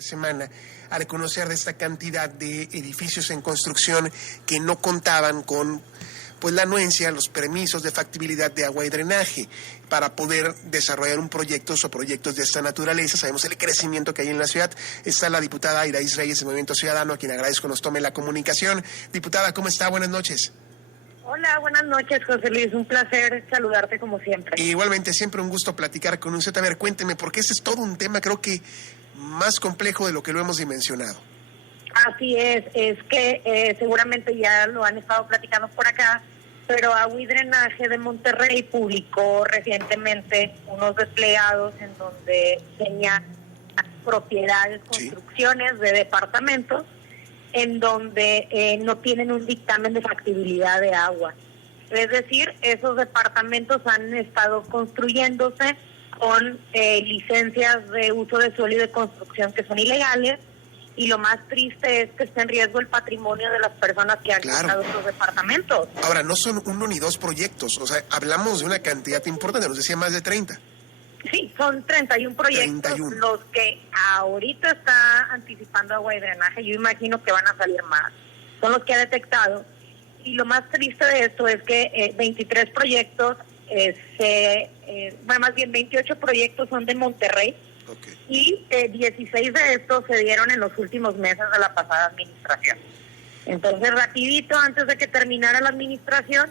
semana a reconocer de esta cantidad de edificios en construcción que no contaban con pues la anuencia, los permisos de factibilidad de agua y drenaje para poder desarrollar proyectos de esta naturaleza. Sabemos el crecimiento que hay en la ciudad. Está la diputada Iraíz Reyes del Movimiento Ciudadano, a quien agradezco nos tome la comunicación. Diputada, ¿cómo está? Buenas noches. Hola, buenas noches, José Luis. Un placer saludarte como siempre. Igualmente, siempre un gusto platicar con usted. A ver, cuénteme, porque ese es todo un tema, creo que más complejo de lo que lo hemos dimensionado. Así es que seguramente ya lo han estado platicando por acá, pero Agua y Drenaje de Monterrey publicó recientemente unos desplegados en donde tenía propiedades, construcciones de departamentos, en donde no tienen un dictamen de factibilidad de agua. Es decir, esos departamentos han estado construyéndose con licencias de uso de suelo y de construcción que son ilegales, y lo más triste es que está en riesgo el patrimonio de las personas que han comprado esos departamentos. Ahora, no son uno ni dos proyectos, o sea, hablamos de una cantidad importante, nos decía más de 30. Sí, son 31 proyectos 31. Los que ahorita está anticipando Agua y Drenaje. Yo imagino que van a salir más. Son los que ha detectado. Y lo más triste de esto es que 23 proyectos, más bien 28 proyectos son de Monterrey. Okay. Y 16 de estos se dieron en los últimos meses de la pasada administración. Entonces, rapidito, antes de que terminara la administración,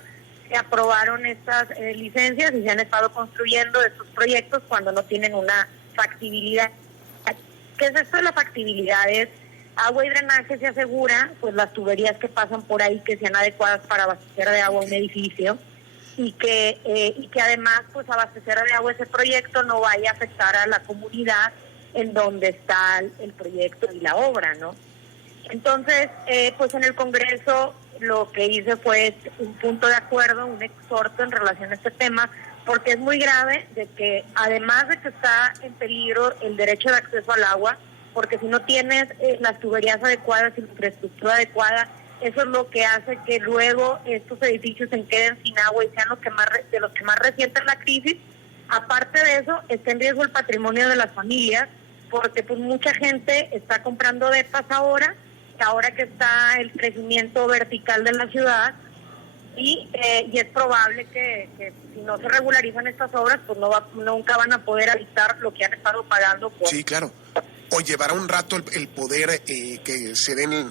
se aprobaron estas licencias y se han estado construyendo estos proyectos cuando no tienen una factibilidad. ¿Qué es esto de la factibilidad? Es Agua y Drenaje se asegura, pues las tuberías que pasan por ahí que sean adecuadas para abastecer de agua un edificio, y que además pues abastecer de agua ese proyecto no vaya a afectar a la comunidad en donde está el proyecto y la obra, ¿no? Entonces, pues en el Congreso lo que hice fue un punto de acuerdo, un exhorto en relación a este tema, porque es muy grave de que además de que está en peligro el derecho de acceso al agua, porque si no tienes las tuberías adecuadas y la infraestructura adecuada, eso es lo que hace que luego estos edificios se queden sin agua y sean los que más resienten la crisis. Aparte de eso, está en riesgo el patrimonio de las familias, porque pues mucha gente está comprando depas ahora que está el crecimiento vertical de la ciudad, y es probable que si no se regularizan estas obras, pues nunca van a poder habitar lo que han estado pagando por... Sí, claro. O llevará un rato el poder que se den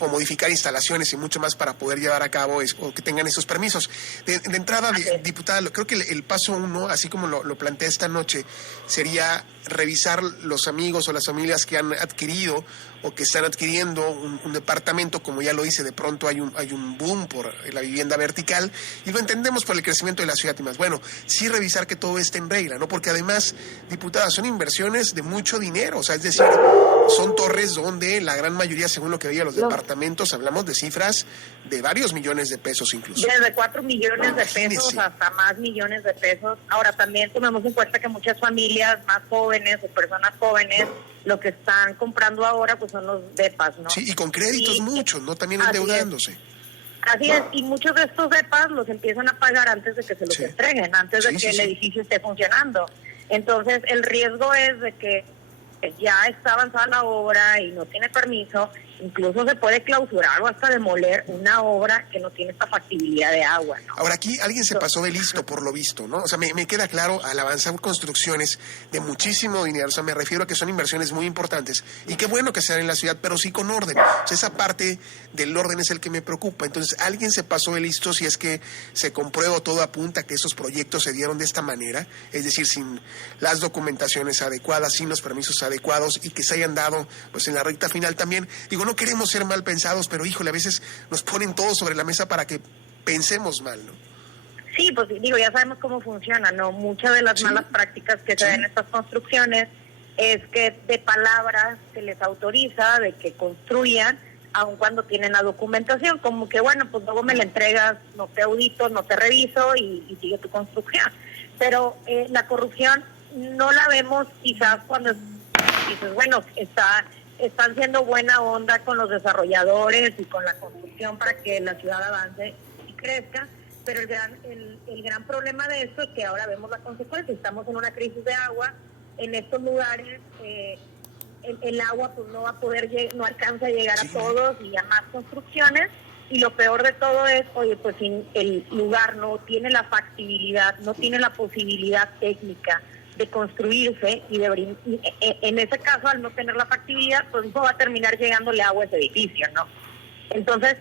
o modificar instalaciones y mucho más para poder llevar a cabo o que tengan esos permisos. De entrada, diputada, creo que el paso 1, así como lo planteé esta noche, sería revisar los amigos o las familias que han adquirido o que están adquiriendo un departamento. Como ya lo hice, de pronto hay un boom por la vivienda vertical, y lo entendemos por el crecimiento de la ciudad y más. Bueno, sí revisar que todo esté en regla, ¿no? Porque además, diputada, son inversiones de mucho dinero, o sea, es decir, son torres donde la gran mayoría, según lo que veía los departamentos, hablamos de cifras de varios millones de pesos incluso. Desde 4 millones de pesos hasta más millones de pesos. Ahora, también tomemos en cuenta que muchas familias más jóvenes o personas jóvenes, lo que están comprando ahora pues son los depas, ¿no? Sí, y con créditos muchos, ¿no? También endeudándose. Así es, y muchos de estos depas los empiezan a pagar antes de que se los entreguen, antes de que el edificio esté funcionando. Entonces, el riesgo es de que ya está avanzada la obra y no tiene permiso, incluso se puede clausurar o hasta demoler una obra que no tiene esta factibilidad de agua, ¿no? Ahora, aquí alguien se pasó de listo, por lo visto, ¿no? O sea, me queda claro, al avanzar construcciones de muchísimo dinero, o sea, me refiero a que son inversiones muy importantes, y qué bueno que sean en la ciudad, pero sí con orden. O sea, esa parte del orden es el que me preocupa. Entonces, alguien se pasó de listo si es que se comprueba, todo apunta que esos proyectos se dieron de esta manera, es decir, sin las documentaciones adecuadas, sin los permisos adecuados, y que se hayan dado pues en la recta final también. Digo, no queremos ser mal pensados, pero híjole, a veces nos ponen todo sobre la mesa para que pensemos mal, ¿no? Sí, pues digo, ya sabemos cómo funciona, ¿no? Muchas de las malas prácticas que se ven en estas construcciones es que de palabras se les autoriza de que construyan, aun cuando tienen la documentación, como que bueno, pues luego me la entregas, no te audito, no te reviso y sigue tu construcción. Pero la corrupción no la vemos quizás cuando dices, bueno, están siendo buena onda con los desarrolladores y con la construcción para que la ciudad avance y crezca, pero el gran problema de esto es que ahora vemos la consecuencia. Estamos en una crisis de agua en estos lugares. el agua pues no va a poder, no alcanza a llegar a todos y a más construcciones. Y lo peor de todo es, oye, pues si el lugar no tiene la factibilidad, no tiene la posibilidad técnica de construirse y en ese caso, al no tener la factibilidad, pues no va a terminar llegándole agua a ese edificio, ¿no? Entonces,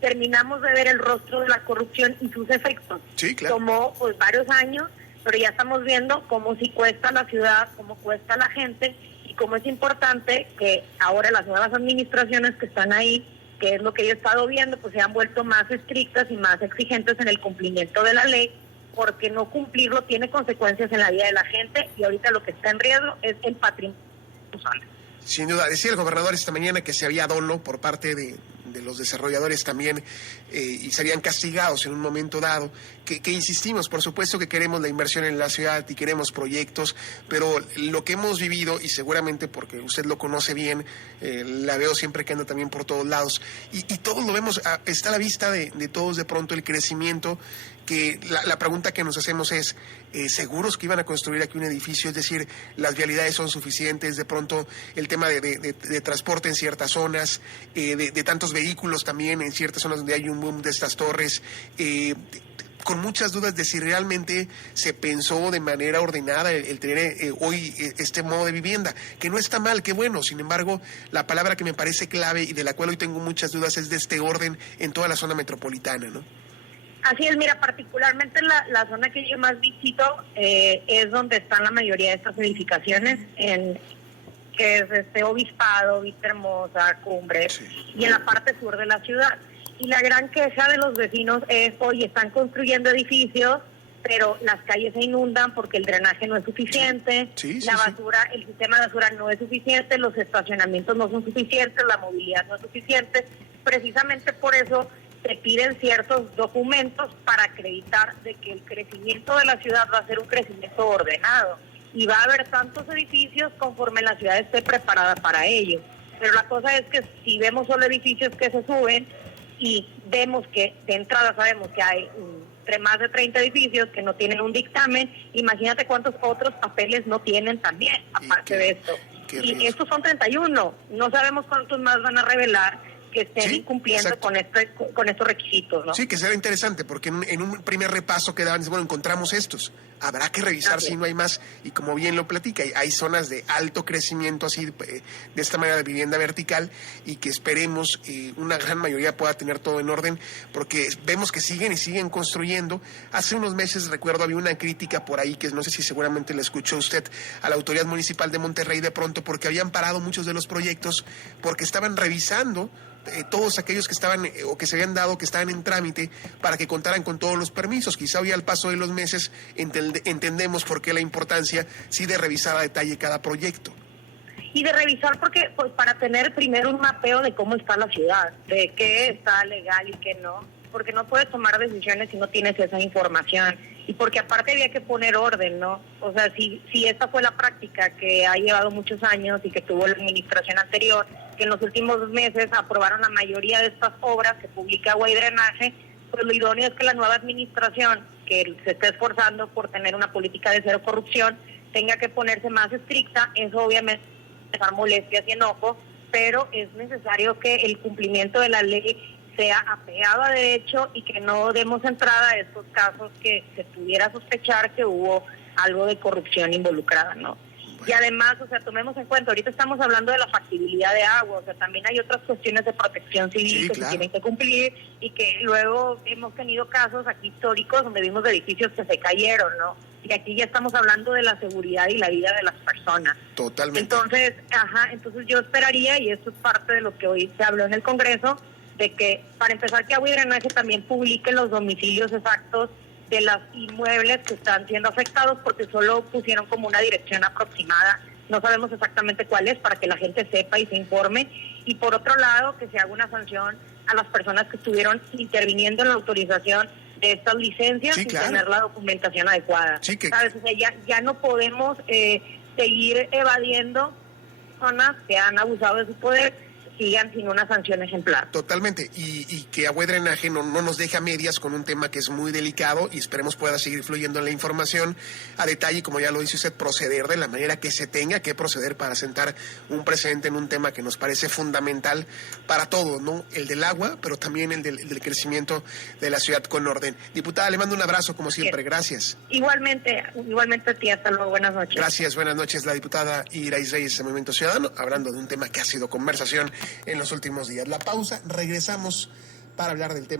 terminamos de ver el rostro de la corrupción y sus efectos. Sí, claro. Tomó pues varios años, pero ya estamos viendo cómo sí cuesta la ciudad, cómo cuesta la gente y cómo es importante que ahora las nuevas administraciones que están ahí, que es lo que yo he estado viendo, pues se han vuelto más estrictas y más exigentes en el cumplimiento de la ley, porque no cumplirlo tiene consecuencias en la vida de la gente y ahorita lo que está en riesgo es el patrimonio. Sin duda, decía el gobernador esta mañana que se había dolo por parte de los desarrolladores también y serían castigados en un momento dado, que insistimos, por supuesto que queremos la inversión en la ciudad y queremos proyectos, pero lo que hemos vivido, y seguramente porque usted lo conoce bien, la veo siempre que anda también por todos lados, y todos lo vemos, está a la vista de todos de pronto el crecimiento, que la pregunta que nos hacemos es, ¿seguros que iban a construir aquí un edificio? Es decir, las vialidades son suficientes, de pronto el tema de transporte en ciertas zonas, de tantos vehículos también en ciertas zonas donde hay un boom de estas torres, con muchas dudas de si realmente se pensó de manera ordenada el tener hoy este modo de vivienda, que no está mal, qué bueno. Sin embargo, la palabra que me parece clave y de la cual hoy tengo muchas dudas es de este orden en toda la zona metropolitana, ¿no? Así es, mira, particularmente la zona que yo más visito es donde están la mayoría de estas edificaciones, que es Obispado, Vista Hermosa, Cumbre, sí, y en la parte sur de la ciudad. Y la gran queja de los vecinos es, oye, están construyendo edificios, pero las calles se inundan porque el drenaje no es suficiente, la basura, el sistema de basura no es suficiente, los estacionamientos no son suficientes, la movilidad no es suficiente. Precisamente por eso se piden ciertos documentos para acreditar de que el crecimiento de la ciudad va a ser un crecimiento ordenado y va a haber tantos edificios conforme la ciudad esté preparada para ello. Pero la cosa es que si vemos solo edificios que se suben y vemos que de entrada sabemos que hay entre más de 30 edificios que no tienen un dictamen, imagínate cuántos otros papeles no tienen también, aparte de esto. Y estos son 31, no sabemos cuántos más van a revelar que estén incumpliendo con estos requisitos, ¿no? Sí, que será interesante, porque en un primer repaso que daban, bueno, encontramos estos. Habrá que revisar si no hay más, y como bien lo platica, hay zonas de alto crecimiento así, de esta manera de vivienda vertical, y que esperemos una gran mayoría pueda tener todo en orden, porque vemos que siguen y siguen construyendo. Hace unos meses, recuerdo, había una crítica por ahí, que no sé si seguramente la escuchó usted, a la Autoridad Municipal de Monterrey de pronto, porque habían parado muchos de los proyectos, porque estaban revisando todos aquellos que estaban o que se habían dado, que estaban en trámite, para que contaran con todos los permisos. Quizá hoy al paso de los meses entendemos por qué la importancia sí de revisar a detalle cada proyecto. Y de revisar porque pues para tener primero un mapeo de cómo está la ciudad, de qué está legal y qué no, porque no puedes tomar decisiones si no tienes esa información. Y porque aparte había que poner orden, ¿no? O sea, si esta fue la práctica que ha llevado muchos años y que tuvo la administración anterior, que en los últimos meses aprobaron la mayoría de estas obras que publica Agua y Drenaje, pues lo idóneo es que la nueva administración, que se está esforzando por tener una política de cero corrupción, tenga que ponerse más estricta. Eso obviamente dejar molestias y enojo, pero es necesario que el cumplimiento de la ley sea apegado a derecho y que no demos entrada a estos casos que se pudiera sospechar que hubo algo de corrupción involucrada, ¿no? Y además, o sea, tomemos en cuenta, ahorita estamos hablando de la factibilidad de agua, o sea, también hay otras cuestiones de protección civil que se tienen que cumplir, y que luego hemos tenido casos aquí históricos donde vimos edificios que se cayeron, ¿no? Y aquí ya estamos hablando de la seguridad y la vida de las personas. Totalmente. Entonces yo esperaría, y esto es parte de lo que hoy se habló en el Congreso, de que, para empezar, que Agua y Drenaje también publique los domicilios exactos de los inmuebles que están siendo afectados, porque solo pusieron como una dirección aproximada, no sabemos exactamente cuál es, para que la gente sepa y se informe. Y por otro lado, que se haga una sanción a las personas que estuvieron interviniendo en la autorización de estas licencias sin tener la documentación adecuada. ¿Sabes? O sea, ya no podemos seguir evadiendo personas que han abusado de su poder. sigan sin una sanción ejemplar. Totalmente, y que Agua y Drenaje no nos deje a medias con un tema que es muy delicado y esperemos pueda seguir fluyendo en la información a detalle, como ya lo dice usted, proceder de la manera que se tenga que proceder para sentar un precedente en un tema que nos parece fundamental para todos, ¿no? El del agua, pero también el del crecimiento de la ciudad con orden. Diputada, le mando un abrazo como siempre, gracias. Igualmente a ti, hasta luego, buenas noches. Gracias, buenas noches. La diputada Iraíz Reyes de Movimiento Ciudadano, hablando de un tema que ha sido conversación en los últimos días. La pausa, regresamos para hablar del tema.